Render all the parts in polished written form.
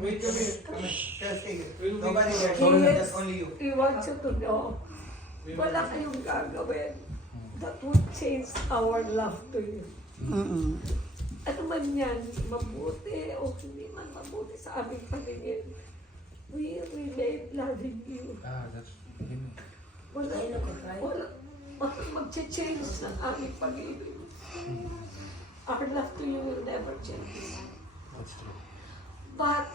Wait a minute. Nobody there. Just only you. He wants you to know, wala kayong gagawin that would change our love to you. Mm-mm. Ano man yan, mabuti o hindi man mabuti sa aming paningin, we remain loving you. That's Wala mag-change ng aming pag-ibig. Our love to you will never change. true. But,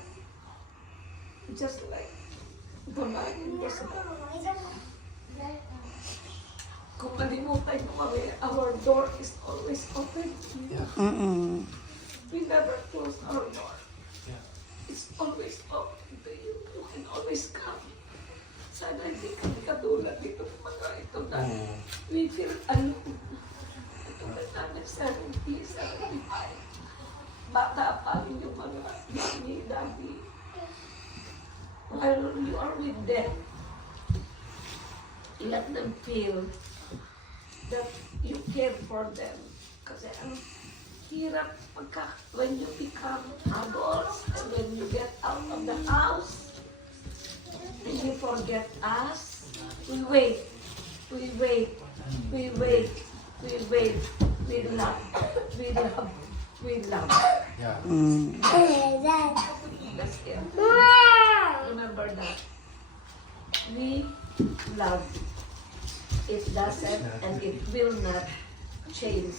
just like babaeng gusto kung malimutan mo kami, our door is always open to you. Mm-mm. We never close our door. Yeah. It's always open to you. You can always come. Sana hindi kami katulad dito ng mga ito na we feel alone. Ito na namin 70, 75. Bata pa rin yung mga mami, daddy. While you are with them, let them feel that you care for them. Kasi ang hirap pagka when you become adults and when you get out of the house and you forget us, we wait, we wait, we wait, we wait, we love, we love, we love. Yeah. That's it. Remember that. We love. It doesn't and it will not change.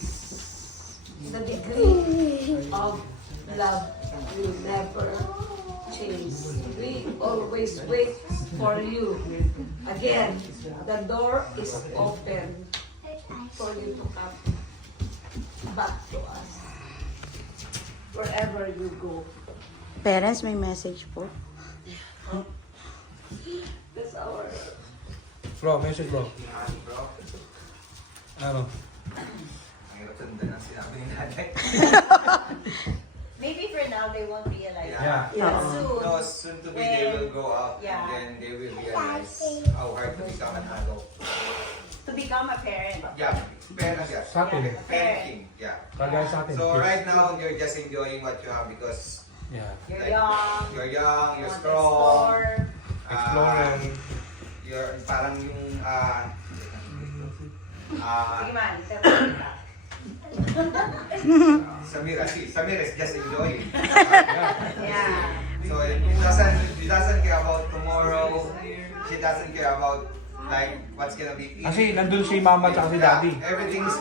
The degree of love will never change. We always wait for you. Again, the door is open for you to come back to us. Wherever you go. Parents, may message po. That's our... Bro, message bro. Ano? Ang hirap sundan ang sinabi ni nanay. Maybe for now they won't realize. Yeah. But No, soon, soon to be they will grow up Yeah. and then they will realize how hard to become an adult. to become a parent. Yeah, parent, yeah. Sa atin. Parenting, yeah. Kagaya sa atin. So kids. right now, you're just enjoying what you have because Yeah. You're like, young. you're young, you you're want to strong, explore. Exploring. you're parang yung Sige man, tell me that. Samir is just enjoying. Yeah. So it doesn't care about tomorrow. She doesn't care about like what's gonna be eaten. Kasi nandun si mama at si daddy. Everything's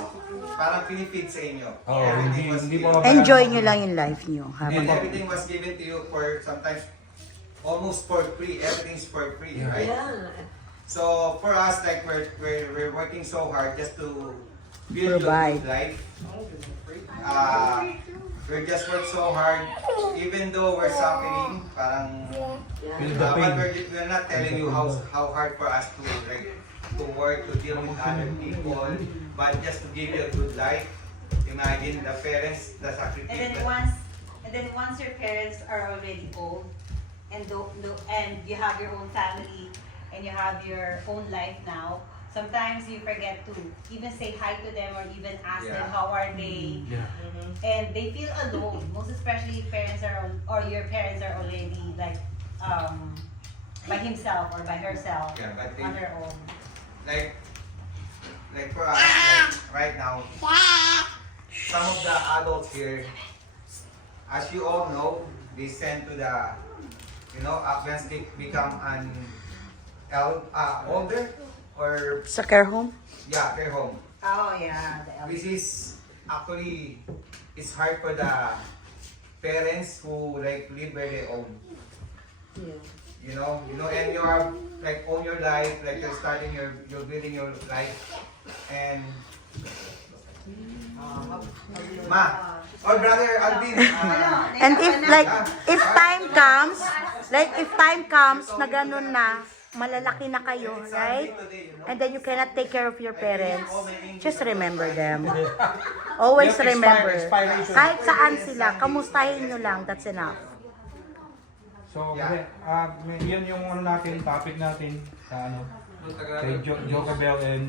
parang pinipid sa inyo. Oh, Everything was hindi given. po Enjoy nyo lang yung life nyo. And Habang everything was given to you for sometimes almost for free. Everything's for free, Yeah. right? Yeah. So for us, like we're working so hard just to build Provide. a good life. We just work so hard, even though we're suffering. Parang, Feel the but pain. we're not telling you how hard for us to like to work to deal with other people, but just to give you a good life. Imagine the parents, the sacrifice. And then once your parents are already old and and you have your own family and you have your own life now, sometimes you forget to even say hi to them or even ask them Yeah. how are they. Yeah. And they feel alone, most especially if parents are or your parents are already like by himself or by herself Yeah, but they- on their own. like for us, like right now, some of the adults here, as you all know, they send to the, once they become an older or sa care home. yeah, care home. Oh yeah, the This is actually it's hard for the parents who like live where they own. You know, and you are like own your life, like you're starting you're building your life, and Ma, or brother Alvin, And if time comes na ganun na, malalaki na kayo, right? And then you cannot take care of your parents, just remember them. Always Yung remember. expiration. Kahit saan sila, kamustahin nyo lang, that's enough. So, kasi, yun yung topic natin sa kay Jokabel and